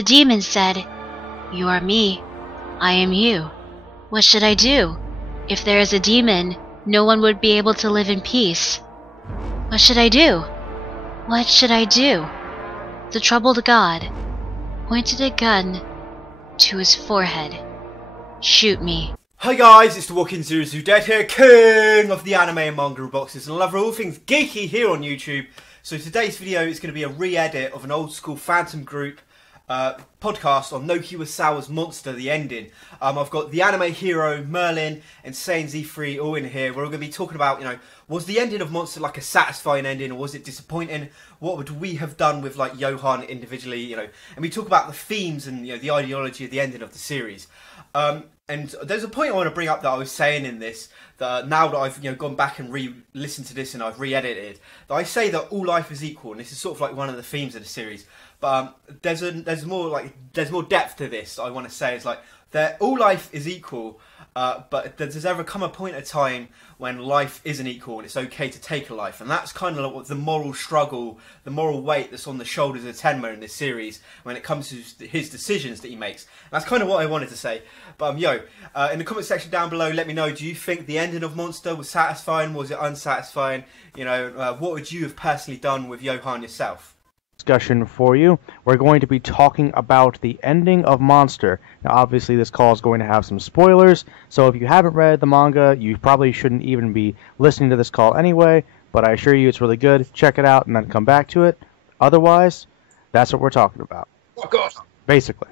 The demon said, "You are me. I am you. What should I do? If there is a demon, no one would be able to live in peace. What should I do? What should I do?" The troubled god pointed a gun to his forehead. "Shoot me." Hi guys, it's the Walking Zero Dead here, king of the anime and manga boxes, and a lover of all things geeky here on YouTube. So today's video is going to be a re-edit of an old school Phantom Group podcast on Naoki Urasawa's Monster, the ending. I've got the anime hero, Merlin, and Saiyan Z3 all in here. We're all going to be talking about, was the ending of Monster like a satisfying ending, or was it disappointing? What would we have done with like Johan individually, and we talk about the themes and the ideology of the ending of the series. And there's a point I want to bring up that I was saying in this, that now that I've gone back and re-listened to this and I've re-edited, that I say that all life is equal, and this is sort of like one of the themes of the series. But there's more depth to this. I want to say is like that all life is equal, but does ever come a point of time when life isn't equal and it's okay to take a life? And that's kind of like the moral struggle, the moral weight that's on the shoulders of Tenma in this series when it comes to his decisions that he makes. And that's kind of what I wanted to say. But in the comment section down below, let me know, do you think the ending of Monster was satisfying? Was it unsatisfying? What would you have personally done with Johan yourself? Discussion for you. We're going to be talking about the ending of Monster. Now obviously this call is going to have some spoilers, so if you haven't read the manga, you probably shouldn't even be listening to this call anyway, but I assure you it's really good. Check it out and then come back to it. Otherwise, that's what we're talking about. Oh God. Basically.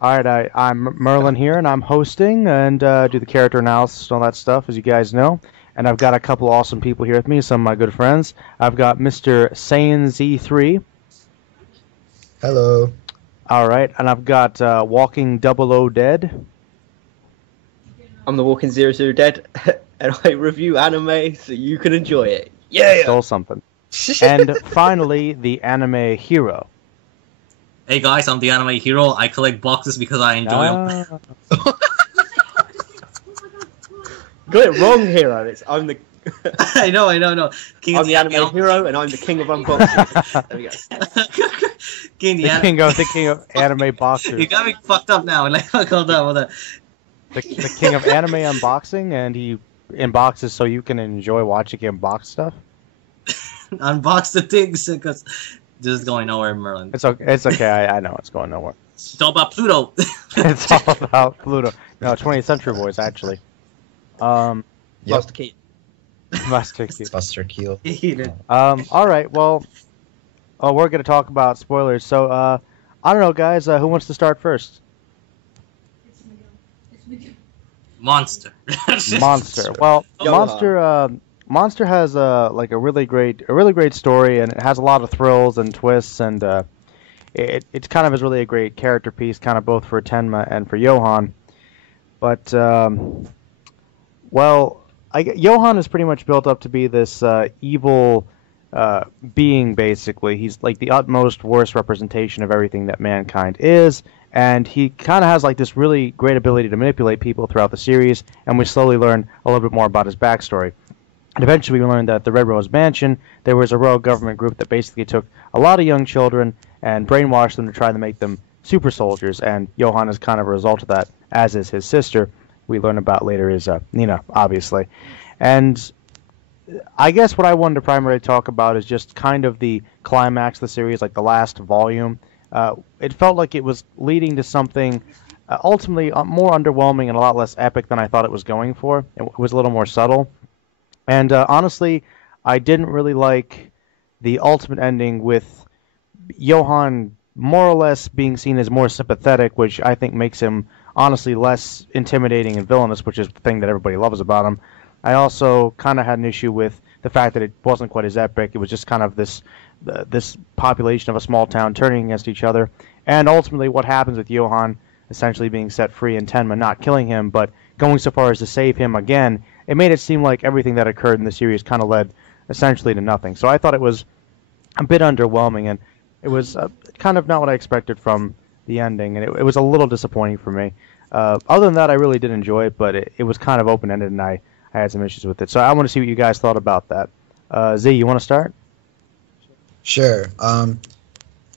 Alright, I'm Merlin here, and I'm hosting and do the character analysis and all that stuff, as you guys know. And I've got a couple awesome people here with me, some of my good friends. I've got Mr. Saiyan Z3. Hello. Alright, and I've got Walking 00 Dead. I'm the Walking 00 Dead, and I review anime so you can enjoy it. Yeah! Stole something. And finally, the anime hero. Hey guys, I'm the anime hero. I collect boxes because I enjoy them. Got it wrong, hero. I'm the... I know. I'm the anime hero, and I'm the king of unboxing. There we go. The king of anime boxers. You got me fucked up now. Hold on. The king of anime unboxing, and he unboxes so you can enjoy watching him box stuff. Unbox the things because this is going nowhere, Merlin. It's okay. I know it's going nowhere. It's all about Pluto. It's all about Pluto. No, 20th Century Boys actually. Buster Keaton. Buster Keaton. Buster Keel. All right. Well, we're going to talk about spoilers. So, I don't know, guys. Who wants to start first? Monster. Monster. Well, Monster has a really great story, and it has a lot of thrills and twists, and it kind of is really a great character piece, kind of both for Tenma and for Johan. But Johan is pretty much built up to be this evil being, basically. He's like the utmost worst representation of everything that mankind is, and he kind of has like this really great ability to manipulate people throughout the series, and we slowly learn a little bit more about his backstory. And eventually we learned that at the Red Rose Mansion, there was a rogue government group that basically took a lot of young children and brainwashed them to try to make them super soldiers, and Johan is kind of a result of that, as is his sister. We learn about later is Nina, obviously. And I guess what I wanted to primarily talk about is just kind of the climax of the series, like the last volume. It felt like it was leading to something ultimately more underwhelming and a lot less epic than I thought it was going for. It was a little more subtle. And honestly, I didn't really like the ultimate ending with Johan more or less being seen as more sympathetic, which I think makes him honestly less intimidating and villainous, which is the thing that everybody loves about him. I also kind of had an issue with the fact that it wasn't quite as epic. It was just kind of this population of a small town turning against each other. And ultimately what happens with Johan essentially being set free and Tenma not killing him, but going so far as to save him again, it made it seem like everything that occurred in the series kind of led essentially to nothing. So I thought it was a bit underwhelming, and it was kind of not what I expected from the ending, and it was a little disappointing for me. Other than that, I really did enjoy it, but it was kind of open-ended, and I had some issues with it. So I want to see what you guys thought about that. Z, you want to start? Sure.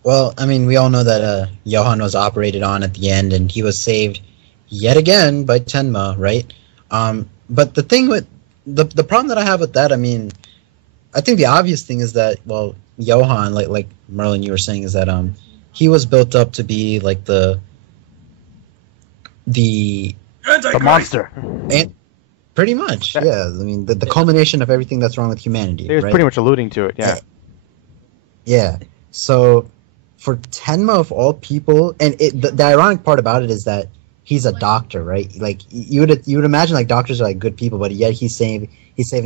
Well, I mean, we all know that Johan was operated on at the end, and he was saved yet again by Tenma, right? But the thing with the problem that I have with that, I mean, I think the obvious thing is that, well, Johan, like Merlin, you were saying, is that he was built up to be like the monster. And pretty much, yeah. I mean, the culmination of everything that's wrong with humanity. He was right? pretty much alluding to it, yeah. Yeah. So, for Tenma of all people, and the ironic part about it is that he's a doctor, right? Like you would imagine like doctors are like good people, but yet he's saving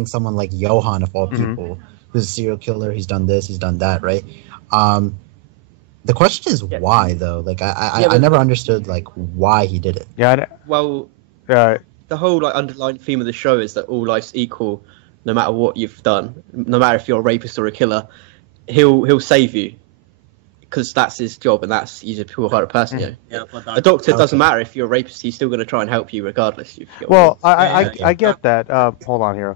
someone like Johan of all people, who's a serial killer. He's done this, he's done that, right? The question is why though. Like I never understood like why he did it. Yeah. Well, the whole like underlying theme of the show is that all life's equal, no matter what you've done, no matter if you're a rapist or a killer, he'll save you. Because that's his job, and he's a pure-hearted person. You know? A doctor doesn't matter if you're a rapist; he's still going to try and help you regardless. Well, I get that. Hold on here.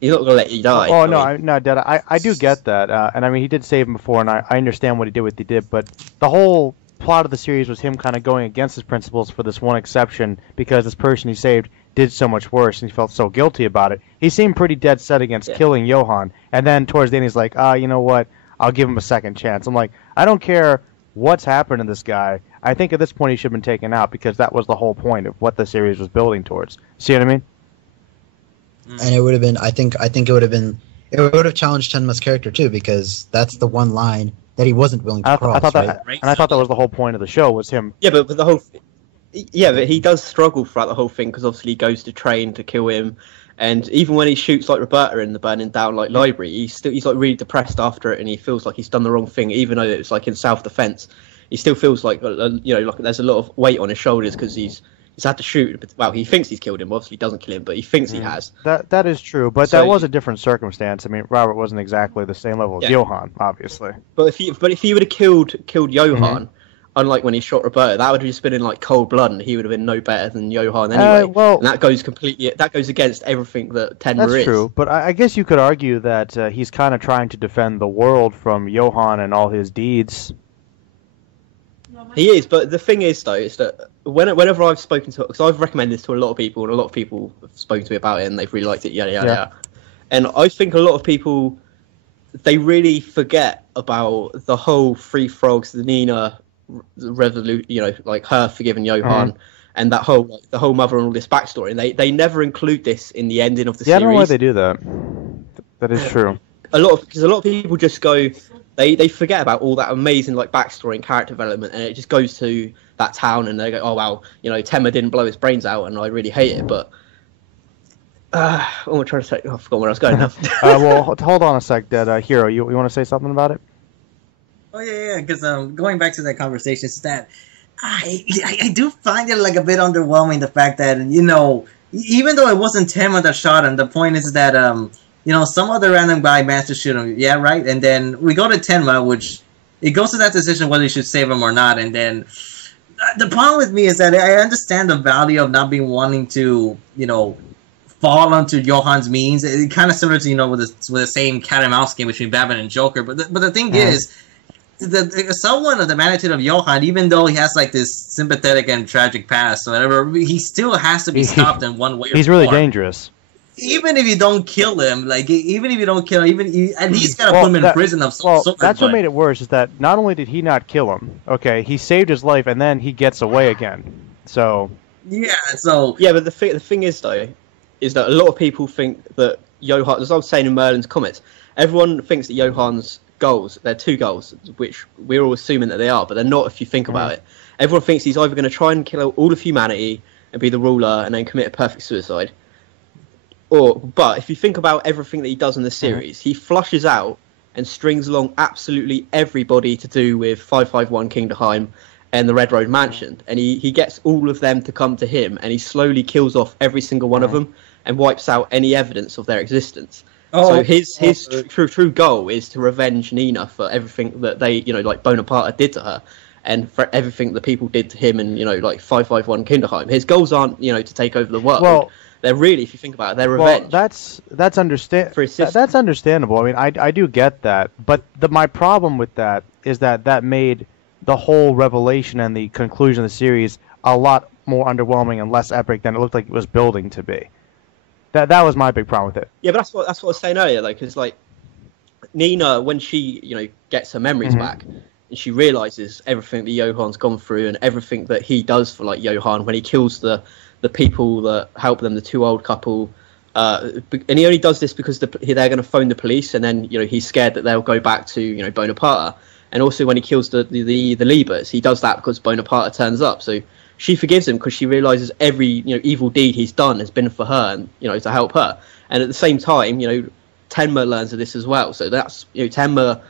He's not going to let you die. Oh no, Dad, I do get that, and I mean he did save him before, and I understand what he did, but the whole plot of the series was him kind of going against his principles for this one exception because this person he saved did so much worse, and he felt so guilty about it. He seemed pretty dead set against killing Johan, and then towards the end he's like, you know what? I'll give him a second chance. I'm like, I don't care what's happened to this guy. I think at this point he should have been taken out because that was the whole point of what the series was building towards. See what I mean? And it would have been, I think it would have challenged Tenma's character too, because that's the one line that he wasn't willing to cross. I thought that was the whole point of the show, was him. Yeah, but the whole, but he does struggle throughout the whole thing because obviously he goes to train to kill him. And even when he shoots like Roberta in the burning down like library, he's like really depressed after it, and he feels like he's done the wrong thing, even though it's like in self-defense. He still feels like like there's a lot of weight on his shoulders because he's had to shoot. Well, he thinks he's killed him. Obviously, he doesn't kill him, but he thinks he has. That is true, but that was a different circumstance. I mean, Robert wasn't exactly the same level as Johan, obviously. But if he would have killed Johan. Unlike when he shot Roberta, that would have just been in like cold blood, and he would have been no better than Johan anyway. And that goes against everything that Tenma is. That's true, but I guess you could argue that he's kind of trying to defend the world from Johan and all his deeds. He is, but the thing is, though, is that whenever I've spoken to, because I've recommended this to a lot of people, and a lot of people have spoken to me about it, and they've really liked it, yada. And I think a lot of people, they really forget about the whole Three Frogs, the Nina revolution, like her forgiving Johan, and that the whole mother and all this backstory, and they never include this in the ending of the series. I don't know why they do that. That is true. Because a lot of people just go, they forget about all that amazing like backstory and character development, and it just goes to that town, and they go, oh wow, Tenma didn't blow his brains out, and I really hate it. But I'm trying to say, I forgot where I was going now. Well, hold on a sec, Dad. Hero, you want to say something about it? Oh yeah, because going back to that conversation, is that I do find it like a bit underwhelming, the fact that even though it wasn't Tenma that shot him, the point is that some other random guy managed to shoot him, yeah, right, and then we go to Tenma, which it goes to that decision whether you should save him or not, and then the problem with me is that I understand the value of not being wanting to fall onto Johan's means. It kind of similar to with the same cat and mouse game between Batman and Joker, but the thing is. Someone of the magnitude of Johan, even though he has like this sympathetic and tragic past or whatever, he still has to be stopped in one way or He's really dangerous. Even if you don't kill him, at least gotta put him in prison of some sort. That's what made it worse, is that not only did he not kill him, okay, he saved his life, and then he gets away again. So... Yeah, but the thing is, though, is that a lot of people think that Johan, as I was saying in Merlin's comments, everyone thinks that Johan's goals, they're two goals, which we're all assuming that they are, but they're not if you think about it. Everyone thinks he's either going to try and kill all of humanity and be the ruler and then commit a perfect suicide, but if you think about everything that he does in the series, he flushes out and strings along absolutely everybody to do with 551 Kingdom and the Red Road Mansion, and he gets all of them to come to him, and he slowly kills off every single one of them and wipes out any evidence of their existence. So his true goal is to revenge Nina for everything that they, like Bonaparte did to her, and for everything the people did to him, and like 551 Kinderheim. His goals aren't, to take over the world. Well, They're really, if you think about it, they're Well, revenge. that's For his sister. that's understandable. I mean, I do get that, but my problem with that is that made the whole revelation and the conclusion of the series a lot more underwhelming and less epic than it looked like it was building to be. That was my big problem with it. Yeah, but that's what I was saying earlier, though, because like Nina, when she gets her memories back, and she realizes everything that Johan's gone through and everything that he does for like Johan when he kills the people that help them, the two old couple, and he only does this because they're going to phone the police, and then he's scared that they'll go back to Bonaparte, and also when he kills the Lieberts, he does that because Bonaparte turns up. So she forgives him because she realizes every evil deed he's done has been for her and to help her. And at the same time, Tenma learns of this as well. So that's Tenma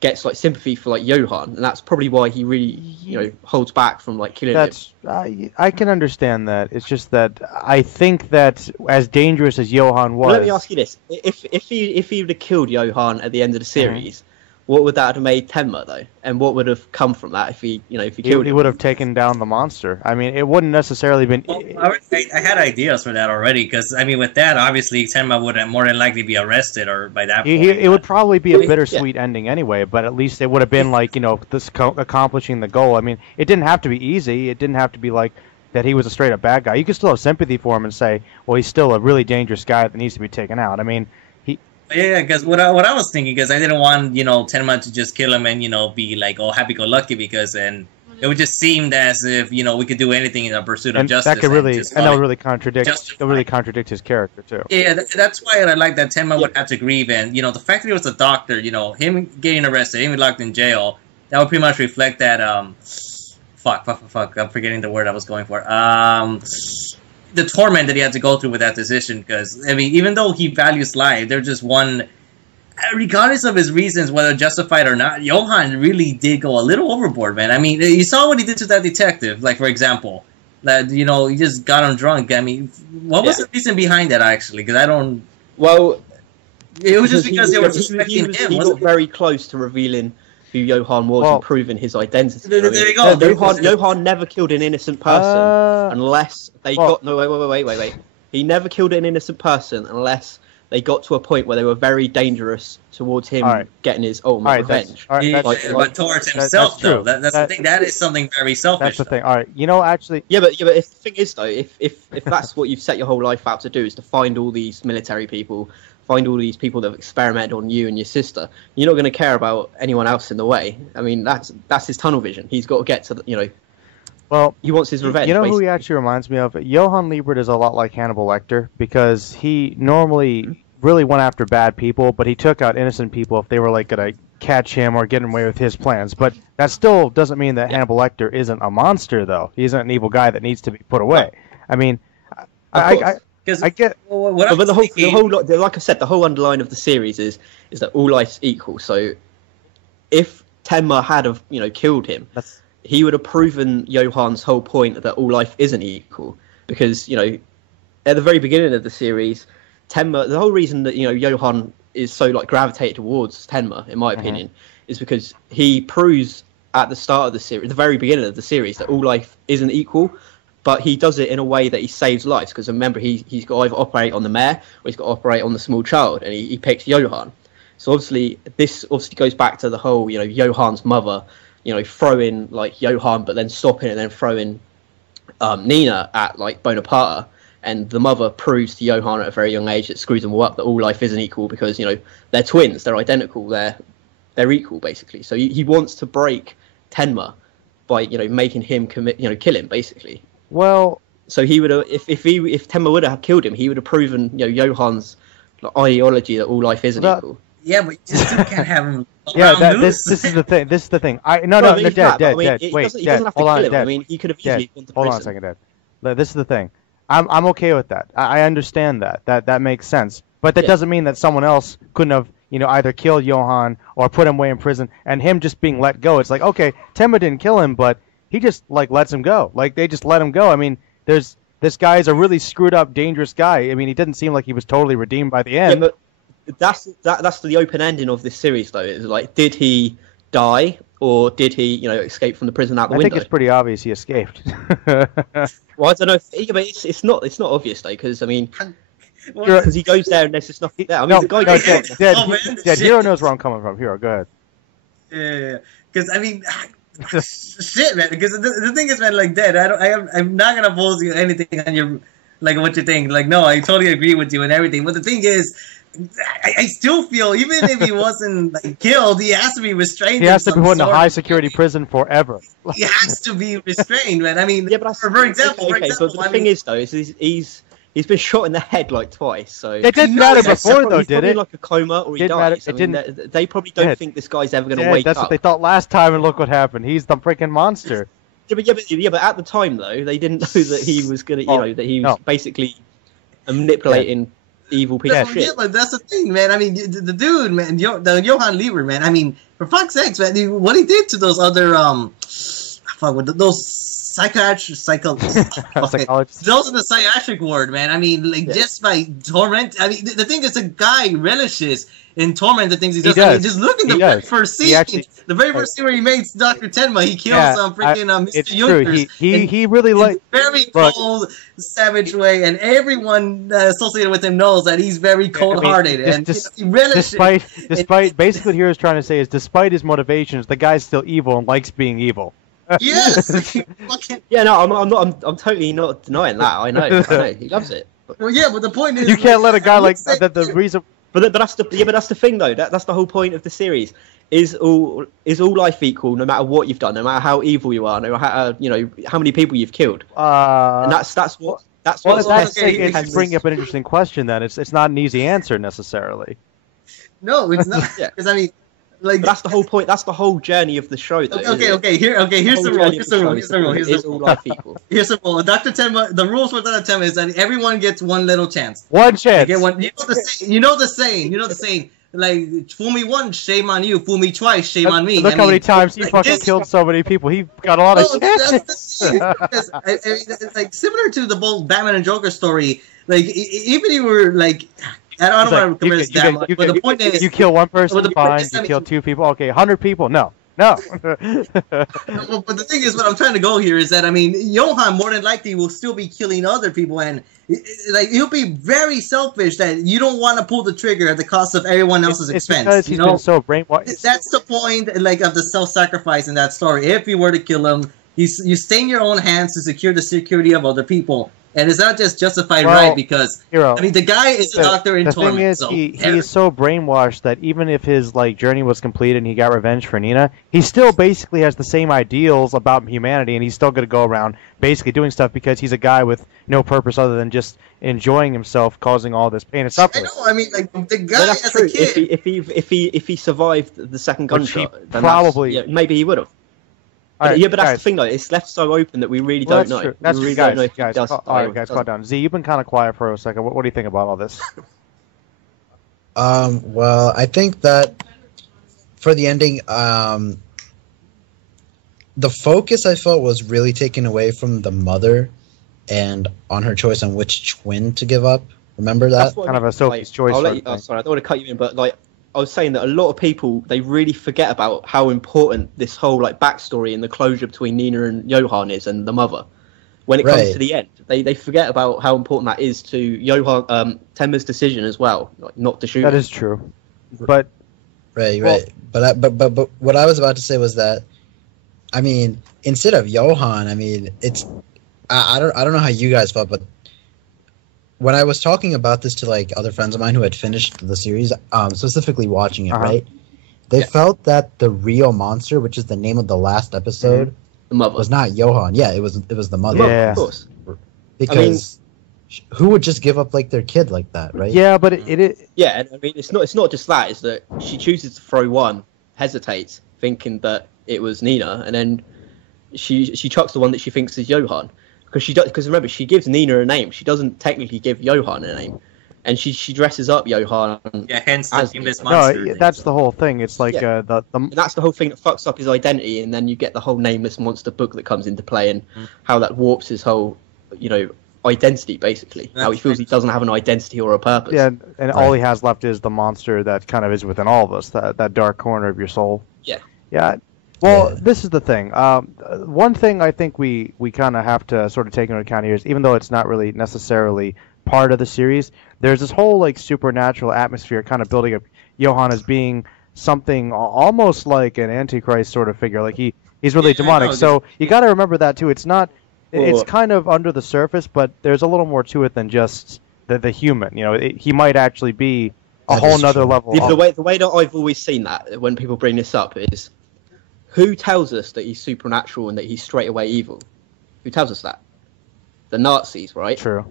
gets like sympathy for like Johan, and that's probably why he really holds back from like killing him. I can understand that. It's just that I think that as dangerous as Johan was. Well, let me ask you this: if he would have killed Johan at the end of the series, what would that have made Tenma though? And what would have come from that if he killed him? He would have taken down the monster. I mean, it wouldn't necessarily been. Well, I had ideas for that already, because I mean, with that, obviously Tenma would more than likely be arrested, or by that point. It would probably be a bittersweet ending anyway, but at least it would have been like this accomplishing the goal. I mean, it didn't have to be easy. It didn't have to be like that he was a straight up bad guy. You could still have sympathy for him and say, well, he's still a really dangerous guy that needs to be taken out. I mean. Yeah, because what I was thinking, because I didn't want Tenma to just kill him and be like happy-go-lucky, because then it would just seem as if we could do anything in the pursuit of justice. That could really contradict his character too. Yeah, that's why I like that Tenma would have to grieve, and the fact that he was a doctor, him getting arrested, him locked in jail, that would pretty much reflect that fuck, I'm forgetting the word I was going for. The torment that he had to go through with that decision, because I mean, even though he values life, there's just one, regardless of his reasons, whether justified or not, Johan really did go a little overboard, man. I mean, you saw what he did to that detective, like for example, that he just got him drunk. I mean, what was the reason behind that actually? Because I don't. Well, it was just because they were suspecting him. He got very close to revealing who Johan was and proving his identity. There you go. Johan never killed an innocent person unless they got... No, wait. He never killed an innocent person unless they got to a point where they were very dangerous towards him getting his ultimate revenge. But towards himself, though. That's the thing. That is something very selfish. That's the thing. All right. Actually... Yeah, but if the thing is, though, if that's what you've set your whole life out to do, is to find all these military people, find all these people that have experimented on you and your sister, you're not going to care about anyone else in the way. I mean, that's his tunnel vision. He's got to get to well, he wants his revenge. Who he actually reminds me of? Johan Liebert is a lot like Hannibal Lecter, because he normally really went after bad people, but he took out innocent people if they were like going to catch him or get away with his plans. But that still doesn't mean that Hannibal Lecter isn't a monster, though. He isn't an evil guy that needs to be put away. I mean, I get. But the whole, like I said, the whole underline of the series is that all life's equal. So, if Tenma had have killed him, he would have proven Johan's whole point that all life isn't equal. Because at the very beginning of the series, Tenma, the whole reason that Johan is so gravitated towards Tenma, in my opinion, is because he proves at the start of the series, the very beginning of the series, that all life isn't equal. But he does it in a way that he saves lives, because remember, he's got to either operate on the mayor or he's got to operate on the small child, and he picks Johan. So this goes back to the whole Johan's mother throwing Johan, but then stopping and then throwing Nina at Bonaparte, and the mother proves to Johan at a very young age that screws them all up, that all life isn't equal, because they're twins, they're identical, they're equal basically. So he wants to break Tenma by making him kill him basically. Well, so he would have, if Tenma would have killed him, he would have proven Johan's ideology that all life isn't equal. Yeah, but you still can't have him. This is the thing. This is the thing. Dead. Wait, Dad. Hold on, Dad. I mean, he could have easily gone to prison. Hold on a second, Dad. This is the thing. I'm okay with that. I understand that. That makes sense. But that doesn't mean that someone else couldn't have either killed Johan or put him away in prison, and him just being let go. It's like, okay, Tenma didn't kill him, but he just lets him go. They just let him go. I mean, this guy is a really screwed up, dangerous guy. I mean, he didn't seem like he was totally redeemed by the end. Yeah, but that's the open ending of this series, though. It's did he die, or did he, escape from the prison out the I window? think it's pretty obvious he escaped. Well, I don't know. But it's not obvious though, because I mean, Well, because he goes there and there's just nothing there. I mean, No, the guy no, goes there. Dad, Oh, man, Dad, shit. Hero knows where I'm coming from. Hero, go ahead. Yeah, because I mean, shit, man. Because the thing is, man, like that, I'm not gonna oppose you anything on your, like, what you think. Like, no, I totally agree with you and everything. But the thing is, I still feel even if he wasn't like killed, he has to be restrained. He has to in be some put in a sort. high security prison forever. He has to be restrained, man. I mean, Yeah, but that's, for example, okay, but the thing is though, is he's been shot in the head like twice. So It didn't No, matter that's before, though, he's did probably it? in like a coma or he Didn't matter. dies. I It mean, didn't- they probably don't Dad. think this guy's ever going to Dad, wake that's up. what they thought last time, and look what happened. He's the freaking monster. Yeah, but at the time though, they didn't know that he was going to, that he was basically manipulating evil piece of Yeah, shit. but that's the thing, man. I mean, the dude, man, the Johan Liebert, man. I mean, for fuck's sakes, man, what he did to those other those psychiatrists, Psychologist. those in the psychiatric ward, man. I mean, like just by torment. I mean, the thing is, the guy relishes in torment the things he does. I mean, does. just look at He the very does. first He scene. actually- The very first scene where he makes Dr. Tenma, he kills freaking Mr. It's true. Junkers. He really in like. very Look. cold, savage way, and everyone associated with him knows that he's very cold-hearted, and he relishes. Despite basically what Hero's trying to say is, despite his motivations, the guy's still evil and likes being evil. Yes, he fucking, Yeah, no, I'm totally not denying that. I know, he loves it. well, yeah, but the point is, You can't let a guy I would like say- that. The reason. But that's the thing though. That's the whole point of the series. Is all life equal, no matter what you've done, no matter how evil you are, no matter how many people you've killed. And that's what Well, Well, that's okay, it's bringing up an interesting question. Then it's not an easy answer necessarily. No, it's not. Yeah. Because I mean, like, But that's the whole point. That's the whole journey of the show, though. Here's the rule. Is all life equal? Here's the rule. Dr. Tenma, the rules for Dr. Tenma is that everyone gets one little chance. One You chance. get one. You know the saying. Like, fool me once, shame on you. Fool me twice, shame on me. Look I how mean, many times he like fucking this- killed so many people. He got a lot of No, that's chances. the thing. Because, I mean, it's like similar to the both Batman and Joker story. Like, even if you were like, I don't want to compare this that much, but the point is, you kill one person, but the point fine. is, I You mean- kill two people, okay. 100 people, no. No. Well, but the thing is, what I'm trying to go here is that, I mean, Johan more than likely will still be killing other people, and like he'll be very selfish that you don't want to pull the trigger at the cost of everyone else's It's expense. because he's been so brainwashed. That's the point, like, of the self-sacrifice in that story. If you were to kill him, you stay in your own hands to secure the security of other people, and it's not just justified right because Hero, I mean the guy is a doctor in the torment. thing is, so, he is so brainwashed that even if his journey was completed and he got revenge for Nina, he still basically has the same ideals about humanity, and he's still going to go around basically doing stuff because he's a guy with no purpose other than just enjoying himself, causing all this pain and I suffering. know. I mean, like the guy But that's as true. a kid. If he survived the second Which he gunshot, then probably- maybe he would have. All right, Yeah, but that's guys. the thing though. It's left so open that we really Well, don't know. true. That's we really true. don't know if Guys, he does. all right, guys, calm down. Z, you've been kind of quiet for a second. What do you think about all this? Well, I think that for the ending, the focus I felt was really taken away from the mother and on her choice on which twin to give up. Remember that? That's what I Kind of mean, a Sophie's choice I'll let sort you, of thing. sorry, I don't want to cut you in, but like I was saying that a lot of people they really forget about how important this whole backstory and the closure between Nina and Johan is and the mother. When it comes Right. to the end, they forget about how important that is to Johan Tenma's decision as well, not to shoot. That him. is true. But Right, Well- right. But what I was about to say was that, I mean, instead of Johan, I mean, it's I don't know how you guys felt, but when I was talking about this to other friends of mine who had finished the series, specifically watching it, Uh-huh. right, they Yeah. felt that the real monster, which is the name of the last episode, The mother. was not Johan. Yeah, it was the The mother. mother, Yeah. of course. Because who would just give up their kid like that, right? yeah, but it Yeah, and I mean it's not just that. It's that she chooses to throw one, hesitates, thinking that it was Nina, and then she chucks the one that she thinks is Johan. Because remember, she gives Nina a name. She doesn't technically give Johan a name, and she dresses up Johan. Yeah, hence the As- nameless no, monster. thing, that's so. the whole thing. It's like Yeah. And that's the whole thing that fucks up his identity, and then you get the whole nameless monster book that comes into play, and how that warps his whole, identity basically. How he That's feels he doesn't have an identity or a purpose. yeah, and all he has left is the monster that kind of is within all of us, that dark corner of your soul. Yeah. Yeah, Well, Yeah. this is the thing. One thing I think we kind of have to sort of take into account here is, even though it's not really necessarily part of the series, there's this whole like supernatural atmosphere kind of building up Johan as being something almost like an antichrist sort of figure. Like he's really Yeah, I demonic. know. So you got to remember that too. It's not. It's Well- kind of under the surface, but there's a little more to it than just the human. You know, he might actually be a That whole is nother true. level. The way that I've always seen that when people bring this up is, who tells us that he's supernatural and that he's straight away evil? Who tells us that? The Nazis, right? True.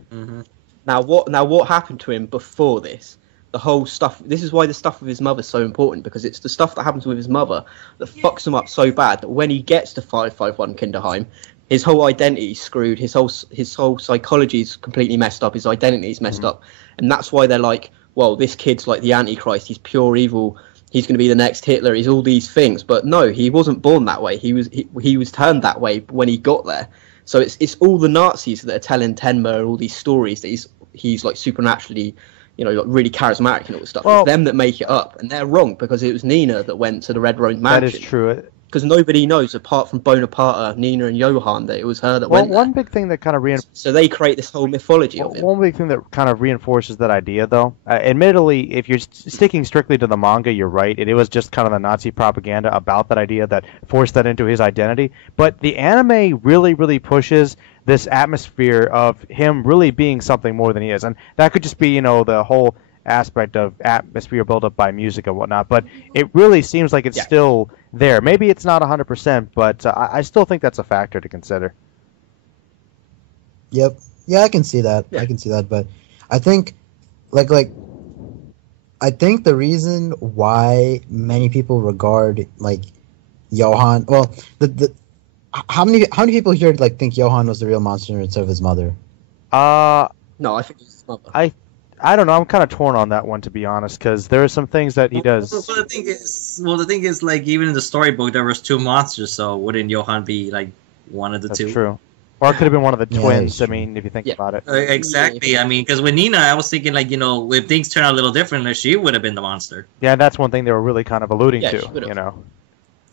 Now what happened to him before this? The whole stuff. This is why the stuff with his mother is so important, because it's the stuff that happens with his mother that fucks him up so bad that when he gets to 551 Kinderheim, his whole identity's screwed. His whole psychology's completely messed up. His identity's messed up, and that's why they're like, well, this kid's like the Antichrist. He's pure evil. He's going to be the next Hitler. He's all these things. But no, he wasn't born that way. He was turned that way when he got there. So it's all the Nazis that are telling Tenma all these stories that he's like supernaturally, you know, like really charismatic and all this stuff. Well- It's them that make it up, and they're wrong, because it was Nina that went to the Red Rose That Mansion. is true. Because nobody knows, apart from Bonaparte, Nina, and Johan, that it was her that Well, went there. one big thing that kind of So they create this whole mythology of him. One big thing that kind of reinforces that idea, though, admittedly, if you're sticking strictly to the manga, you're right. It was just kind of the Nazi propaganda about that idea that forced that into his identity. But the anime really, really pushes this atmosphere of him really being something more than he is. And that could just be, you know, the whole aspect of atmosphere built up by music and whatnot. But it really seems like it's still there. Maybe it's not 100%, but I still think that's a factor to consider. Yep. Yeah, I can see that. Yeah. I can see that, but I think, I think the reason why many people regard like Johan, well, the how many people here like think Johan was the real monster instead of his mother? No, I think it's his mother. I don't know. I'm kind of torn on that one, to be honest, because there are some things that he does. Well, the thing is, like, even in the storybook, there was two monsters, so wouldn't Johan be like one of the That's two? true. Or it could have been one of the Yeah, twins. it's I true. mean, if you think Yeah. about it. Exactly. I mean, because with Nina, I was thinking, like, you know, if things turn out a little differently, she would have been the monster. Yeah, that's one thing they were really kind of alluding Yeah, she to. would've. You know.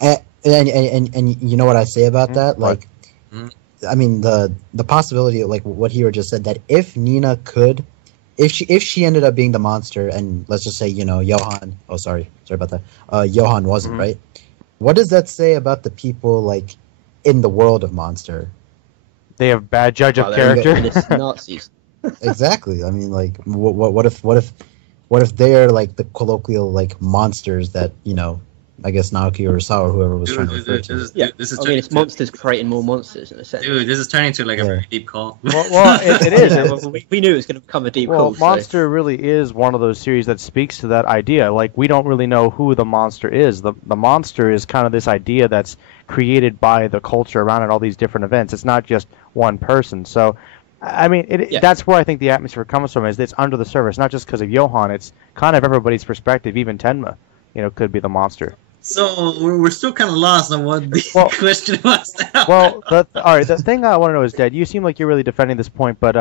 And you know what I say about that? What? Like, Mhm. I mean the possibility of like what Hiro just said, that if Nina could, if she ended up being the monster, and let's just say, you know, Johan, oh sorry about that, Johan wasn't, Mhm. right? What does that say about the people like in the world of Monster? They have bad judge of Well, they're character. just Nazis. Exactly. I mean, like, what if they're like the colloquial like monsters that, you know, I guess Naoki Urasawa or whoever was trying to refer to. Yeah, This is I mean, it's monsters creating more monsters in a sense. Dude, this is turning into like a Yeah. very deep call. well, it is. Yeah, well, we knew it was going to become a deep Well, call. so- Monster really is one of those series that speaks to that idea. Like, we don't really know who the monster is. The monster is kind of this idea that's created by the culture around it, all these different events. It's not just one person. So, I mean, Yeah. that's where I think the atmosphere comes from, is it's under the surface, not just because of Johan. It's kind of everybody's perspective. Even Tenma, you know, could be the monster. So we're still kind of lost on what the Well- question was now. Well, all right. The thing I want to know is, Dad, you seem like you're really defending this point, but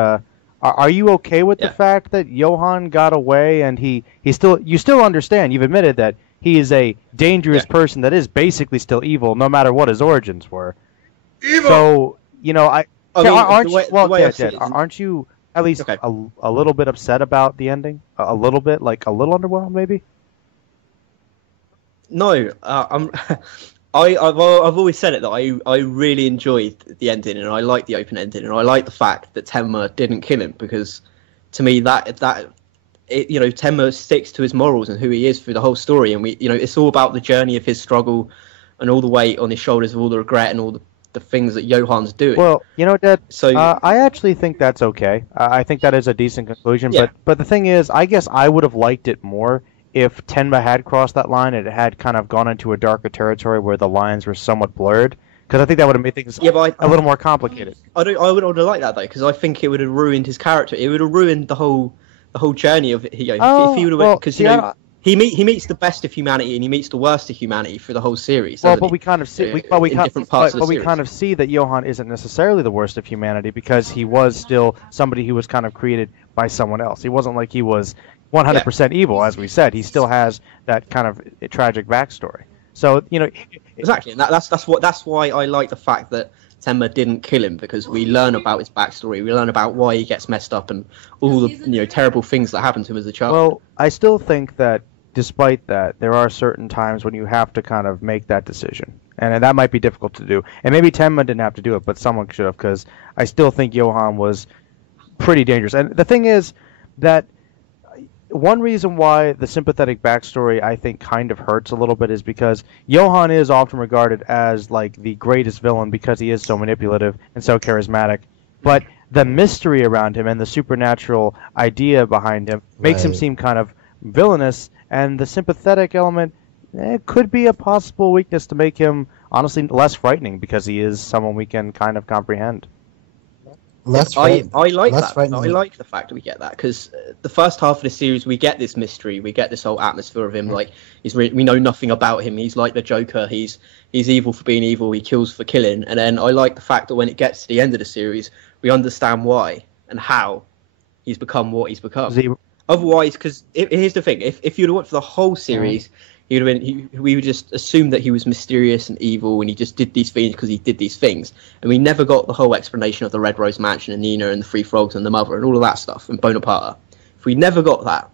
are you okay with the Yeah. fact that Johan got away and you still understand? You've admitted that he is a dangerous person that is basically still evil, no matter what his origins were. Evil! So, you know, I mean, aren't the way- you, well, the way I Dad, see it is- aren't you at least Okay. a little bit upset about the ending? A little bit, like a little underwhelmed, maybe? No, I've always said it that I really enjoyed the ending, and I like the open ending, and I like the fact that Tenma didn't kill him, because to me you know, Tenma sticks to his morals and who he is through the whole story, and it's all about the journey of his struggle and all the weight on his shoulders of all the regret and all the things that Johan's doing. Well, you know, Dad, So I actually think that's okay. I think that is a decent conclusion. Yeah. But the thing is, I guess I would have liked it more if Tenma had crossed that line and it had kind of gone into a darker territory where the lines were somewhat blurred. Because I think that would have made things yeah, but a little more complicated. I would have liked that though, because I think it would have ruined his character. It would have ruined the whole journey of it. You know, if he would have, well, because see, you know, he meets the best of humanity and he meets the worst of humanity through the whole series. Well, doesn't but he? we kind of see, In different parts of the we series. kind of see that Johan isn't necessarily the worst of humanity because he was still somebody who was kind of created by someone else. He wasn't like he was 100% evil, as we said. He still has that kind of tragic backstory. So Exactly, and that's why I like the fact that Tenma didn't kill him, because we learn about his backstory, we learn about why he gets messed up and all the terrible things that happened to him as a child. Well, I still think that despite that, there are certain times when you have to kind of make that decision, and that might be difficult to do. And maybe Tenma didn't have to do it, but someone should have, because I still think Johan was pretty dangerous. And the thing is that one reason why the sympathetic backstory, I think, kind of hurts a little bit is because Johan is often regarded as like the greatest villain because he is so manipulative and so charismatic. But the mystery around him and the supernatural idea behind him makes him seem kind of villainous, and the sympathetic element could be a possible weakness to make him, honestly, less frightening because he is someone we can kind of comprehend. I like that. I like the fact that we get that, because the first half of the series we get this mystery, we get this whole atmosphere of him like we know nothing about him. He's like the Joker. He's evil for being evil. He kills for killing. And then I like the fact that when it gets to the end of the series, we understand why and how he's become what he's become. Otherwise, because here's the thing: if you'd watched the whole series, we would just assume that he was mysterious and evil, and he just did these things because he did these things, and we never got the whole explanation of the Red Rose Mansion and Nina and the Three Frogs and the Mother and all of that stuff and Bonaparte. If we never got that,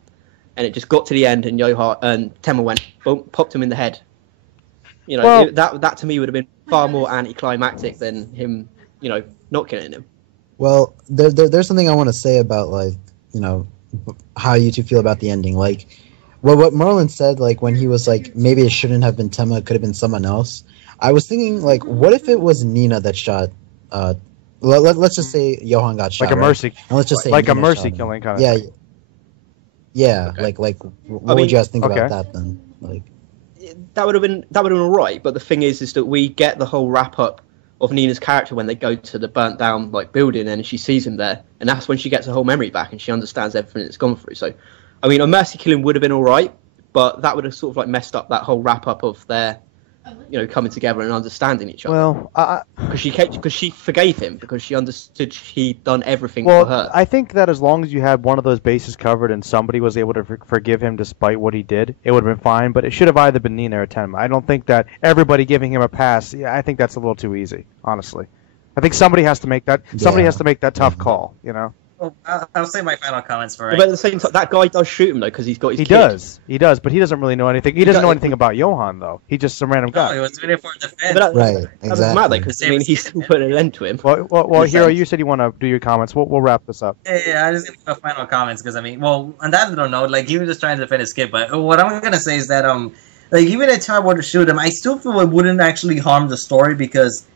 and it just got to the end, and Johan and Tenma went, boom, popped him in the head. That to me would have been far more anticlimactic than him, not killing him. Well, there's something I want to say about how you two feel about the ending, Well, what Merlin said, when he was maybe it shouldn't have been Tenma, it could have been someone else. I was thinking, what if it was Nina that shot? Let's just say Johan got shot. Like a mercy, and let's just say like Nina a mercy shot killing kind of. of. Yeah. Okay. What would you guys think about that then? That would have been all right. But the thing is that we get the whole wrap up of Nina's character when they go to the burnt down building, and she sees him there, and that's when she gets her whole memory back and she understands everything that's gone through. So. I mean, a mercy killing would have been all right, but that would have sort of messed up that whole wrap up of their, coming together and understanding each other. Well, because she forgave him because she understood he'd done everything for her. I think that as long as you had one of those bases covered and somebody was able to forgive him despite what he did, it would have been fine. But it should have either been Nina or Tenma. I don't think that everybody giving him a pass. Yeah, I think that's a little too easy, honestly. I think somebody has to make that. Somebody has to make that tough call. Well, I'll say my final comments for it. But at the same time, that guy does shoot him though because he's got his. He does, but he doesn't really know anything. He doesn't know anything about Johan though. He's just some random guy. No, he was doing it for defense. Right, exactly. That doesn't matter because he's still putting an end to him. Well, Hero, you said you want to do your comments. We'll wrap this up. Yeah, I just gonna give final comments because on that little note, he was just trying to defend his kid. But what I'm gonna say is that even if Tenma were to shoot him, I still feel it wouldn't actually harm the story because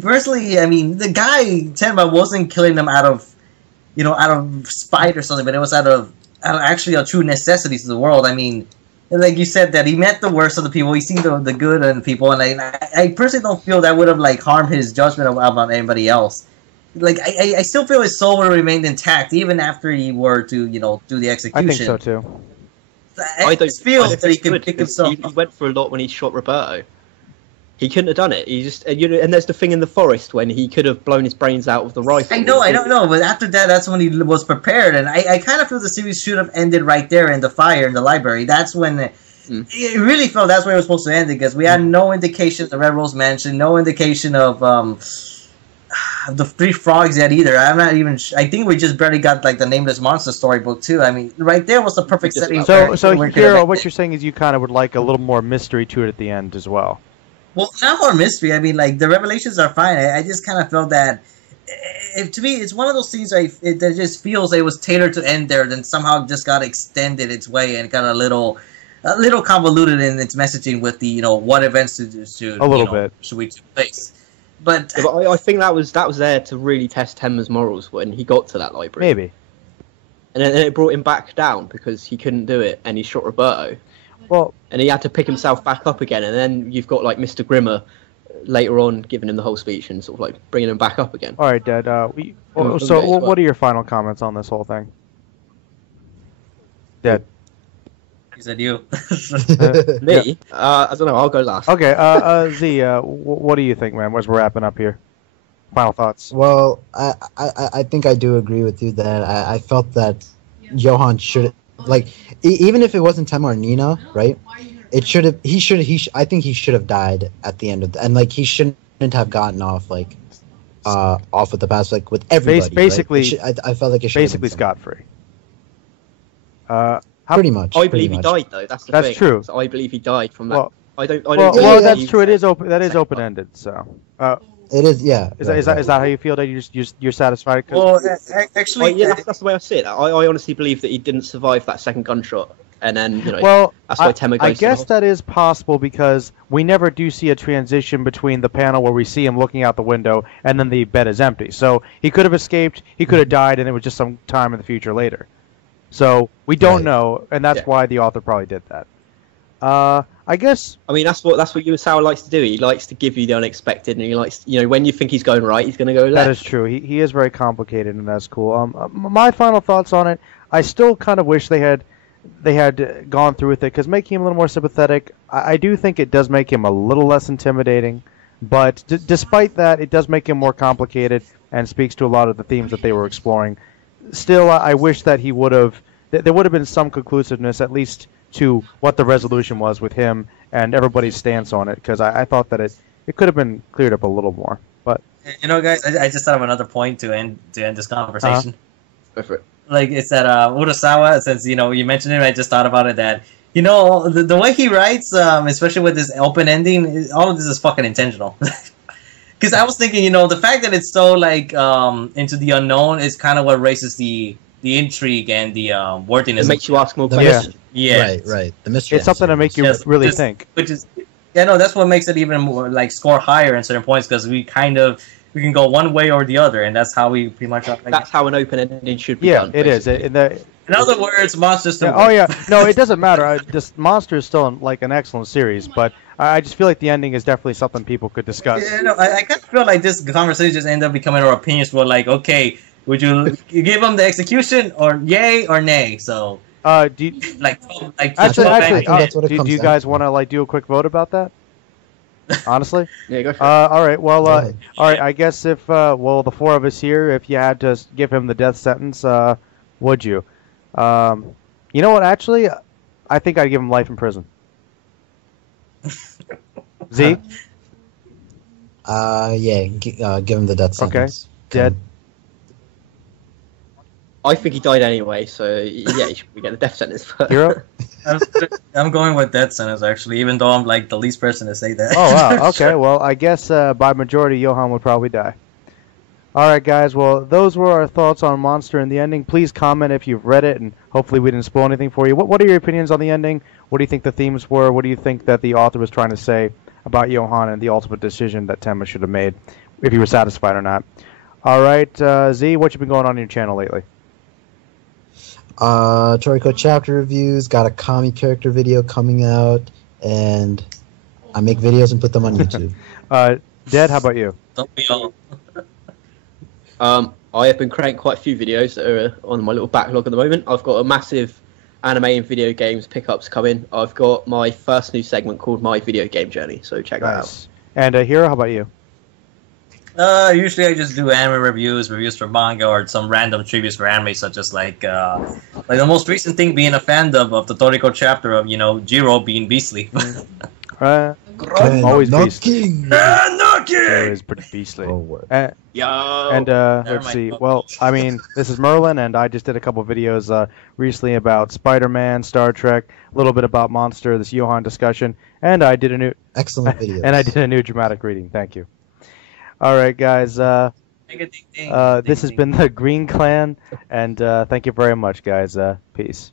personally, the guy Tenma wasn't killing them out of spite or something, but it was out of actually a true necessities of the world. Like you said, that he met the worst of the people, he seen the good in people, and I personally don't feel that would have harmed his judgment about anybody else. I still feel his soul would have remained intact even after he were to do the execution. I think so too. I just feel that he could pick himself. He went for a lot when he shot Roberto. He couldn't have done it. He just, and there's the thing in the forest when he could have blown his brains out with the rifle. I don't know, but after that, that's when he was prepared, and I kind of feel the series should have ended right there in the fire in the library. That's when it really felt that's where it was supposed to end, because we had no indication of the Red Rose Mansion, no indication of the Three Frogs yet either. I'm not even. I think we just barely got the Nameless Monster storybook too. Right there was the perfect setting. So Hero, what you're saying is you kind of would like a little more mystery to it at the end as well. Well, not more mystery. The revelations are fine. I just kind of felt that, to me, it's one of those things that just feels it was tailored to end there, then somehow just got extended its way and got a little convoluted in its messaging with the what events should we take place. But I think that was there to really test Tenma's morals when he got to that library. Maybe. And then it brought him back down because he couldn't do it and he shot Roberto. Well, and he had to pick himself back up again, and then you've got Mr. Grimmer later on giving him the whole speech and sort of bringing him back up again. All right, Dad. What are your final comments on this whole thing? Dad. He said you. Me? I don't know. I'll go last. Okay. Z. What do you think, man? As we're wrapping up here, final thoughts. Well, I think I do agree with you that I felt that Johan should. Even if it wasn't Tenma or Nina, right? it should have. I think he should have died at the end of and like he shouldn't have gotten off like off with the pass like with everybody. Basically, I felt like it should basically scot free. Pretty much. I believe he died though. That's the thing. That's true. So I believe he died from that. Well, I don't. Well, that's true. It is open. That is open ended. So. It is, yeah. Is that how you feel? That you're satisfied? Well, actually, yeah, that's the way I see it. I honestly believe that he didn't survive that second gunshot, and then that's why Tenma goes. I guess that is possible because we never do see a transition between the panel where we see him looking out the window and then the bed is empty. So he could have escaped, he could have died, and it was just some time in the future later. So we don't know, and that's why the author probably did that. I guess. I mean, that's what Urasawa likes to do. He likes to give you the unexpected, and he likes, when you think he's going right, he's going to go left. That is true. He is very complicated, and that's cool. My final thoughts on it. I still kind of wish they had gone through with it because making him a little more sympathetic, I do think it does make him a little less intimidating. But despite that, it does make him more complicated and speaks to a lot of the themes that they were exploring. Still, I wish that there would have been some conclusiveness, at least to what the resolution was with him and everybody's stance on it, because I thought that it could have been cleared up a little more. But guys, I just thought of another point to end this conversation. Go for it. Like it's that Urasawa, since you mentioned it, I just thought about it that the way he writes, especially with this open ending, all of this is fucking intentional. Because I was thinking, the fact that it's so like into the unknown is kind of what raises the intrigue and the worthiness. It makes you ask more questions. Yeah. Right. The mystery. It's something to make you really think. Which is, that's what makes it even more like score higher in certain points because we can go one way or the other, and that's how we pretty much. That's how an open ending should be done. Yeah, it is. In other words, Monsters. No, it doesn't matter. This Monster is still like an excellent series, but I just feel like the ending is definitely something people could discuss. Yeah, I kind of feel like this conversation just ended up becoming our opinions. Were like, okay, would you give him the execution or yay or nay? So. Do you, actually, do you guys want to do a quick vote about that? Honestly, yeah, go for it. All right. Well, all right. I guess if the four of us here, if you had to give him the death sentence, would you? You know what? Actually, I think I'd give him life in prison. Z? Give him the death sentence. Okay. Dead. I think he died anyway, so yeah, he should get the death sentence. Hero? I'm going with death sentence actually, even though I'm like the least person to say that. Oh wow, okay. Well, I guess by majority, Johan would probably die. All right, guys. Well, those were our thoughts on Monster and the ending. Please comment if you've read it, and hopefully we didn't spoil anything for you. What are your opinions on the ending? What do you think the themes were? What do you think that the author was trying to say about Johan and the ultimate decision that Tenma should have made, if you were satisfied or not? All right, Z, what you been going on your channel lately? Toriko chapter reviews, got a Kami character video coming out, and I make videos and put them on YouTube. Dead, how about you? Don't be all. I have been creating quite a few videos that are on my little backlog at the moment. I've got a massive anime and video games pickups coming. I've got my first new segment called My Video Game Journey, so check that out. And Hiro, how about you? Usually I just do anime reviews for manga, or some random tributes for anime, such as like the most recent thing being a fandom of the Toriko chapter of Jiro being beastly. Always beastly. Jiro is pretty beastly. Yo. And let's see. Well, I mean, this is Merlin, and I just did a couple videos recently about Spider-Man, Star Trek, a little bit about Monster, this Johan discussion, and I did a new excellent video. And I did a new dramatic reading. Thank you. All right, guys. This has been the Green Clan, and thank you very much, guys. Peace.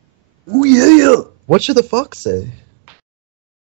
Ooh, yeah. What should the fox say?